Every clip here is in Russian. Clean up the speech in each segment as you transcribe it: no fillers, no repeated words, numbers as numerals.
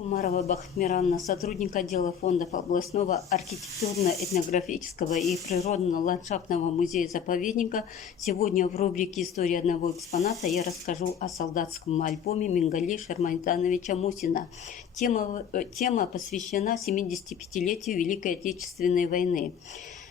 Кумарова Бахтмировна, сотрудник отдела фондов областного архитектурно-этнографического и природно-ландшафтного музея-заповедника. Сегодня в рубрике «История одного экспоната» я расскажу о солдатском альбоме Мингали Шермантановича Мусина. Тема посвящена 75-летию Великой Отечественной войны.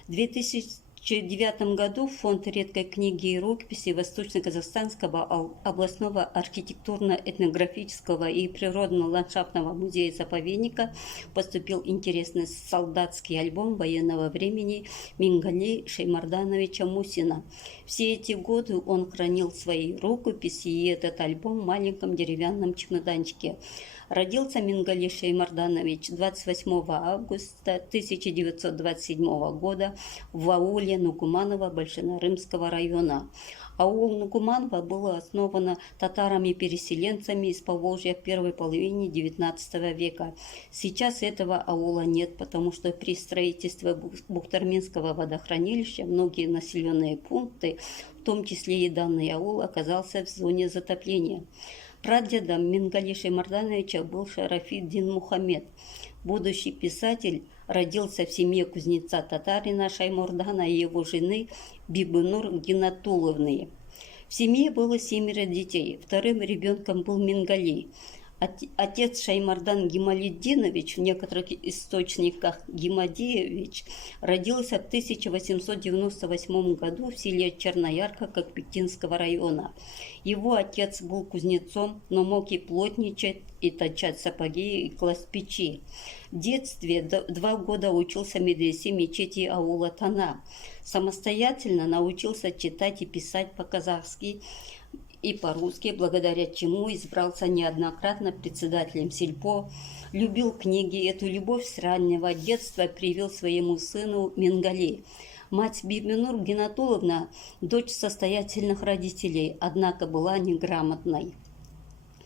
В 2009 году Фонд редкой книги и рукописи Восточно-Казахстанского областного архитектурно-этнографического и природно-ландшафтного музея-заповедника поступил интересный солдатский альбом военного времени Мингали Шеймардановича Мусина. Все эти годы он хранил свои рукописи и этот альбом в маленьком деревянном чемоданчике. Родился Мингали Шеймарданович 28 августа 1927 года в ауле Нугуманово Большенарымского района. Аул Нугуманово было основано татарами-переселенцами из Поволжья в первой половине XIX века. Сейчас этого аула нет, потому что при строительстве Бухтарминского водохранилища многие населенные пункты, в том числе и данный аул, оказался в зоне затопления. Прадедом Мингали Шеймардановича был Шарафиддин Мухаммед. Будущий писатель родился в семье кузнеца-татарина Шаймурдана и его жены Бибинур Гинатуловны. В семье было 7 детей. Вторым ребенком был Мингали. Отец Шаймардан Гималиддинович, в некоторых источниках Гимадиевич, родился в 1898 году в селе Черноярка Кокпектинского района. Его отец был кузнецом, но мог и плотничать, и точать сапоги, и класть печи. В детстве 2 года учился в медресе мечети аула Тана. Самостоятельно научился читать и писать по-казахски и по-русски, благодаря чему избрался неоднократно председателем сельпо, любил книги. Эту любовь с раннего детства привил своему сыну Мингали. Мать Бибинур Гинатуловна, дочь состоятельных родителей, однако была неграмотной.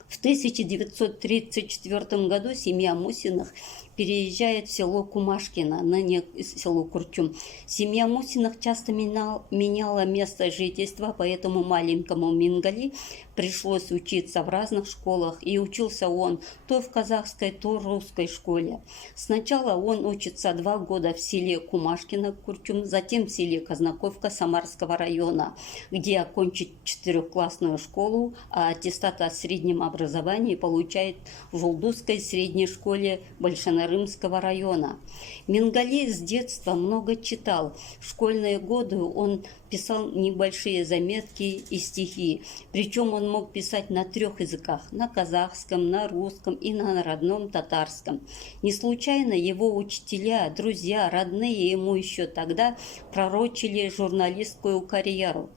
В 1934 году семья Мусиных переезжает в село Кумашкино, ныне село Курчум. Семья Мусиных часто меняла место жительства, поэтому маленькому Мингали пришлось учиться в разных школах, и учился он то в казахской, то в русской школе. Сначала он учится 2 года в селе Кумашкино, Курчум, затем в селе Казнаковка Самарского района, где окончит 4-классную школу, а аттестат о среднем образовании получает в Жулдузской средней школе Большенарымского района. Мингали с детства много читал. В школьные годы он писал небольшие заметки и стихи. Причем он мог писать на 3 языках: на казахском, на русском и на родном татарском. Не случайно его учителя, друзья, родные ему еще тогда пророчили журналистскую карьеру.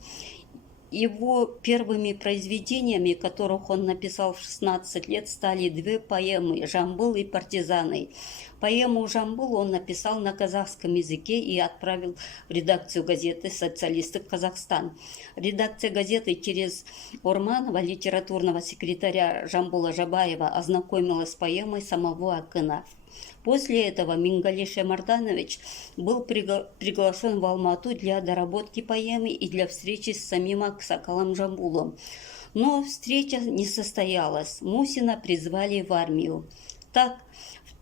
Его первыми произведениями, которых он написал в 16 лет, стали 2 поэмы «Жамбыл» и «Партизаны». Поэму «Жамбыл» он написал на казахском языке и отправил в редакцию газеты «Социалисты Казахстан». Редакция газеты через Орманова, литературного секретаря Жамбула Жабаева, ознакомилась с поэмой самого Акына. После этого Мингали Шеймарданович был приглашен в Алмату для доработки поэмы и для встречи с самим Аксакалом Жамбулом. Но встреча не состоялась. Мусина призвали в армию. Так,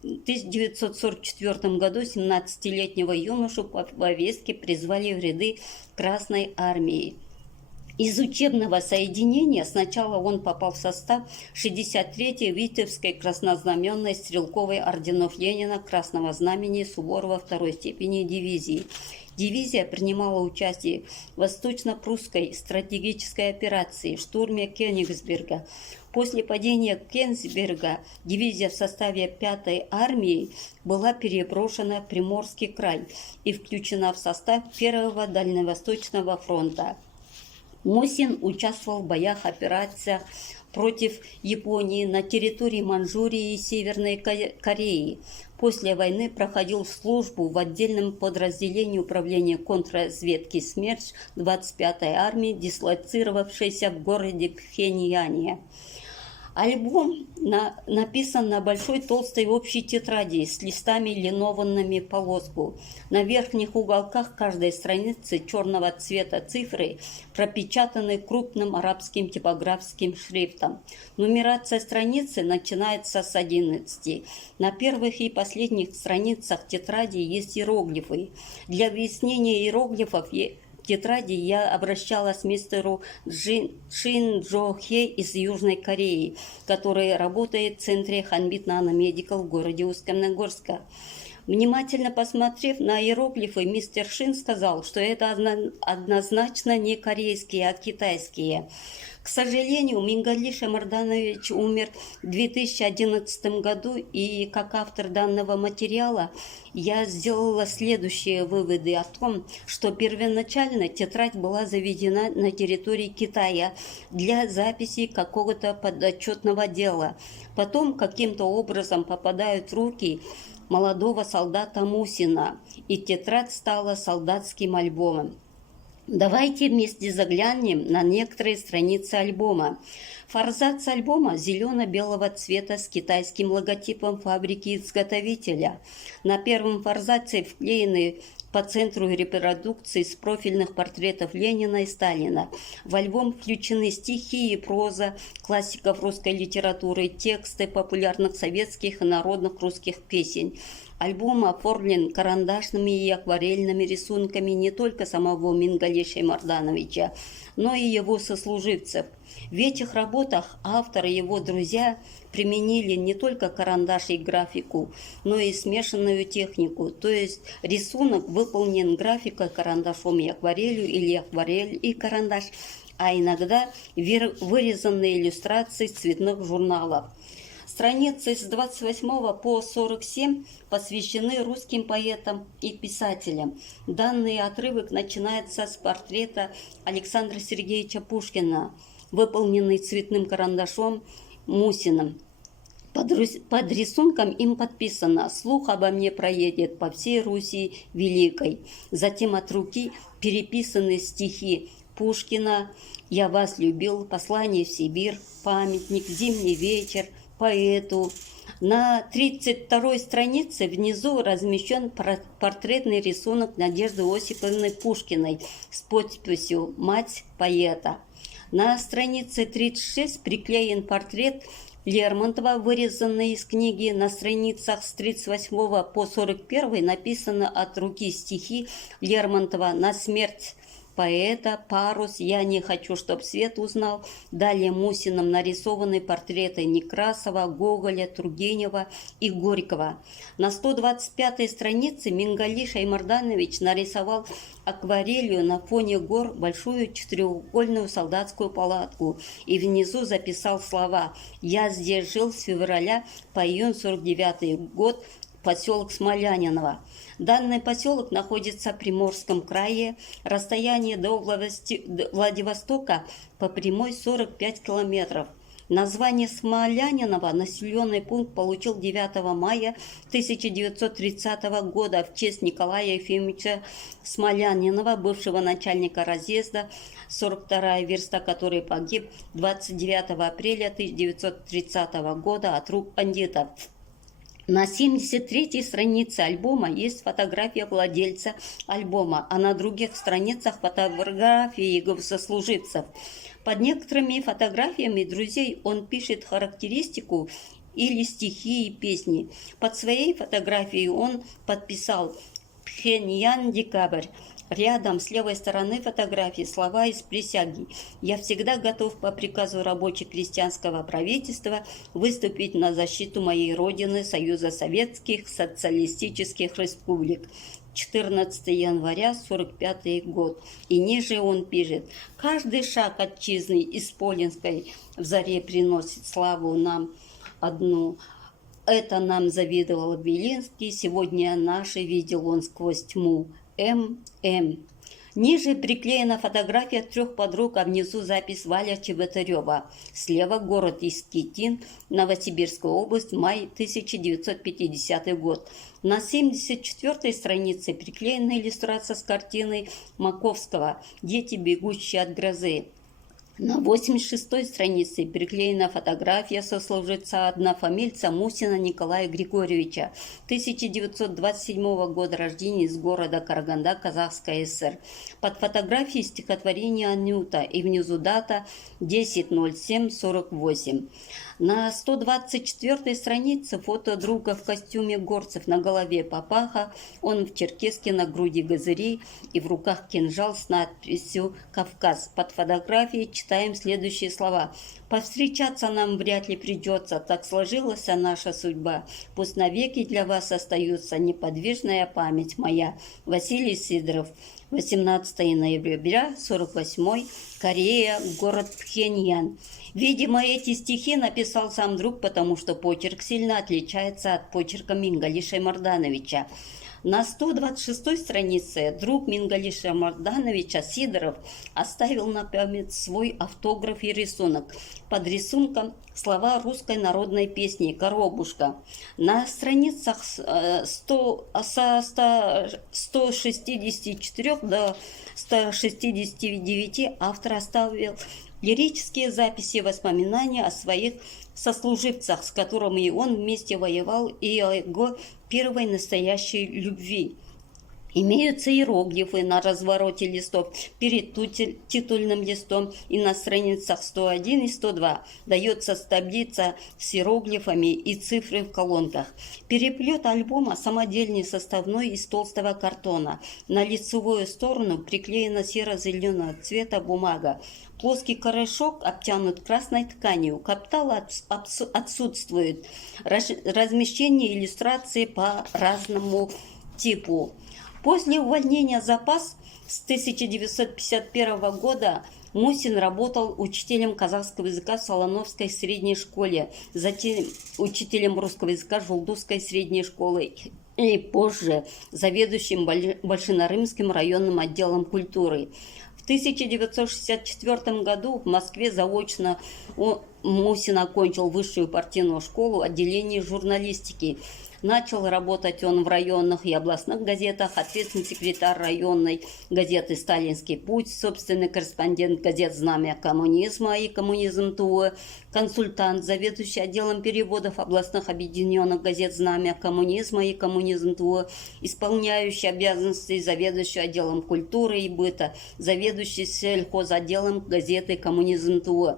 в 1944 году 17-летнего юношу по повестке призвали в ряды Красной армии. Из учебного соединения сначала он попал в состав 63-й Витебской краснознаменной стрелковой орденов Ленина, Красного Знамени, Суворова 2-й степени дивизии. Дивизия принимала участие в восточно-прусской стратегической операции, штурме Кёнигсберга. После падения Кёнигсберга дивизия в составе 5-й армии была переброшена в Приморский край и включена в состав 1-го Дальневосточного фронта. Мусин участвовал в боях, операциях против Японии на территории Манчжурии и Северной Кореи. После войны проходил службу в отдельном подразделении управления контрразведки СМЕРШ 25-й армии, дислоцировавшейся в городе Пхеньяне. Альбом написан на большой толстой общей тетради с листами, линованными в полоску. На верхних уголках каждой страницы черного цвета цифры пропечатаны крупным арабским типографским шрифтом. Нумерация страницы начинается с 11. На первых и последних страницах тетради есть иероглифы. Для объяснения иероглифов тетради я обращалась к мистеру Шин Джо Хе из Южной Кореи, который работает в центре Ханбит Нано Медикал в городе Усть-Каменогорска. Внимательно посмотрев на иероглифы, мистер Шин сказал, что это однозначно не корейские, а китайские. К сожалению, Мингали Шаймарданович умер в 2011 году, и как автор данного материала я сделала следующие выводы о том, что первоначально тетрадь была заведена на территории Китая для записи какого-то подотчетного дела. Потом каким-то образом попадают в руки молодого солдата Мусина, и тетрадь стала солдатским альбомом. Давайте вместе заглянем на некоторые страницы альбома. Форзац альбома зелено-белого цвета с китайским логотипом фабрики-изготовителя. На первом форзаце вклеены по центру репродукции с профильных портретов Ленина и Сталина. В альбом включены стихи и проза классиков русской литературы, тексты популярных советских и народных русских песен. Альбом оформлен карандашными и акварельными рисунками не только самого Мингали Шаймардановича, но и его сослуживцев. В этих работах автор и его друзья применили не только карандаш и графику, но и смешанную технику, то есть рисунок выполнен графикой карандашом и акварелью или акварель и карандаш, а иногда вырезанные иллюстрации цветных журналов. Страницы с 28 по 47 посвящены русским поэтам и писателям. Данный отрывок начинается с портрета Александра Сергеевича Пушкина, выполненный цветным карандашом Мусиным. Под рисунком им подписано «Слух обо мне проедет по всей Руси великой». Затем от руки переписаны стихи Пушкина «Я вас любил», «Послание в Сибирь», «Памятник», «Зимний вечер», поэту. На 32-й странице внизу размещен портретный рисунок Надежды Осиповны Пушкиной с подписью «Мать поэта». На странице 36 приклеен портрет Лермонтова, вырезанный из книги. На страницах с 38 по 41 написано от руки стихи Лермонтова «На смерть поэта», «Парус», «Я не хочу, чтоб свет узнал». Далее Мусиным нарисованы портреты Некрасова, Гоголя, Тургенева и Горького. На 125-й странице Мингали Шаймарданович нарисовал акварелью на фоне гор большую четырехугольную солдатскую палатку и внизу записал слова «Я здесь жил с февраля по июнь 49 год, поселок Смоляниново». Данный поселок находится в Приморском крае. Расстояние до Владивостока по прямой 45 километров. Название Смоляниново населенный пункт получил 9 мая 1930 года в честь Николая Ефимовича Смолянинова, бывшего начальника разъезда 42-я верста, который погиб 29 апреля 1930 года от рук бандитов. На 73-й странице альбома есть фотография владельца альбома, а на других страницах фотографии его сослуживцев. Под некоторыми фотографиями друзей он пишет характеристику или стихи и песни. Под своей фотографией он подписал «Пхеньян, декабрь». Рядом с левой стороны фотографии слова из присяги. «Я всегда готов по приказу рабоче-крестьянского правительства выступить на защиту моей родины, Союза Советских Социалистических Республик». 14 января 1945 год. И ниже он пишет: «Каждый шаг отчизны из Полинской в заре приносит славу нам одну. Это нам завидовал Белинский, сегодня наши видел он сквозь тьму. М.М.» Ниже приклеена фотография 3 подруг, а внизу запись Валя Чеботарева. Слева город Искитин, Новосибирская область, май 1950 год. На 74-й странице приклеена иллюстрация с картиной Маковского «Дети, бегущие от грозы». На 86-й странице приклеена фотография сослуживца однофамильца Мусина Николая Григорьевича, 1927 года рождения, из города Караганда, Казахская ССР. Под фотографией стихотворение Анюта и внизу дата 10.07.48. На 124-й странице фото друга в костюме горцев, на голове папаха, он в черкеске, на груди газыри и в руках кинжал с надписью «Кавказ». Под фотографией читаем следующие слова. «Повстречаться нам вряд ли придется, так сложилась наша судьба. Пусть навеки для вас остается неподвижная память моя». Василий Сидоров. 18 ноября 48-й, Корея, город Пхеньян. Видимо, эти стихи написал сам друг, потому что почерк сильно отличается от почерка Мингали Шаймардановича. На 126-й странице друг Мингали Шаймардановича Сидоров оставил на память свой автограф и рисунок. Под рисунком слова русской народной песни «Коробушка». На страницах со 164 до 169 автор оставил лирические записи, воспоминания о своих сослуживцах, с которыми он вместе воевал, и о его первой настоящей любви. Имеются иероглифы на развороте листов перед титульным листом и на страницах 101 и 102. Дается таблица с иероглифами и цифры в колонках. Переплет альбома самодельный составной из толстого картона. На лицевую сторону приклеена серо-зеленого цвета бумага. Плоский корешок обтянут красной тканью, каптал отсутствует. Размещение иллюстрации по разному типу. После увольнения в запас с 1951 года Мусин работал учителем казахского языка в Солоновской средней школе, затем учителем русского языка Жолдузской средней школы и позже заведующим Большинорымским районным отделом культуры. В 1964 году в Москве заочно Мусин окончил высшую партийную школу отделения журналистики. Начал работать он в районных и областных газетах, ответственный секретарь районной газеты «Сталинский путь», собственный корреспондент газет «Знамя коммунизма» и «Коммунизм ТУ», консультант, заведующий отделом переводов областных объединенных газет «Знамя коммунизма» и «Коммунизм ТУ», исполняющий обязанности заведующего отделом культуры и быта, заведующий сельхозотделом газеты «Коммунизм ТУ».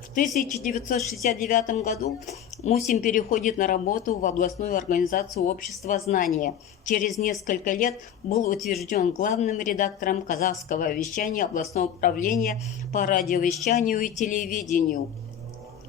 В 1969 году Мусин переходит на работу в областную организацию Общества знания. Через несколько лет был утвержден главным редактором казахского вещания областного управления по радиовещанию и телевидению.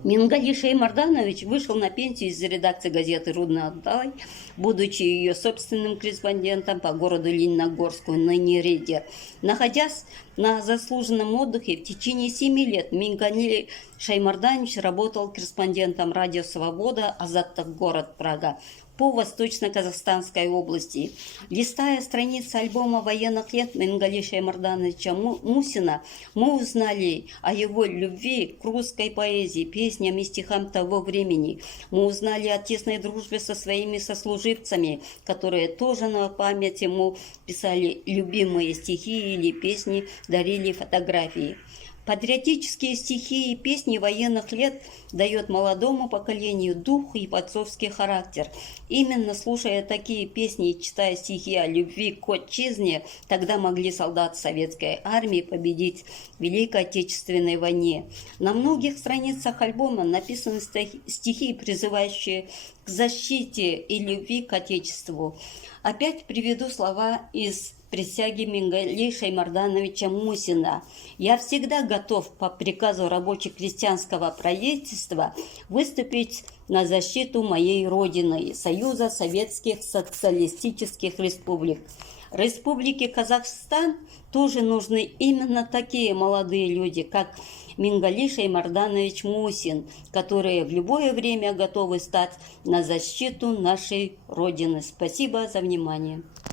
Мингали Шаймарданович вышел на пенсию из редакции газеты «Рудный Алтай», будучи ее собственным корреспондентом по городу Лениногорску, ныне Ридер. Находясь на заслуженном отдыхе в течение 7 лет, Мингали Шаймарданович работал корреспондентом радио «Свобода», «Азаттык», город Прага, по Восточно-Казахстанской области. Листая страницы альбома военных лет Мингали Шаймардановича Мусина, мы узнали о его любви к русской поэзии, песням и стихам того времени. Мы узнали о тесной дружбе со своими сослуживцами, которые тоже на память ему писали любимые стихи или песни, дарили фотографии. Патриотические стихи и песни военных лет дает молодому поколению дух и отцовский характер. Именно слушая такие песни и читая стихи о любви к отчизне, тогда могли солдаты советской армии победить в Великой Отечественной войне. На многих страницах альбома написаны стихи, призывающие к защите и любви к Отечеству. Опять приведу слова из присяги Мингали Шаймардановича Мусина. «Я всегда готов по приказу рабоче-крестьянского правительства выступить на защиту моей Родины, Союза Советских Социалистических Республик. Республике Казахстан тоже нужны именно такие молодые люди, как Мингали Шаймарданович Мусин, которые в любое время готовы стать на защиту нашей Родины». Спасибо за внимание.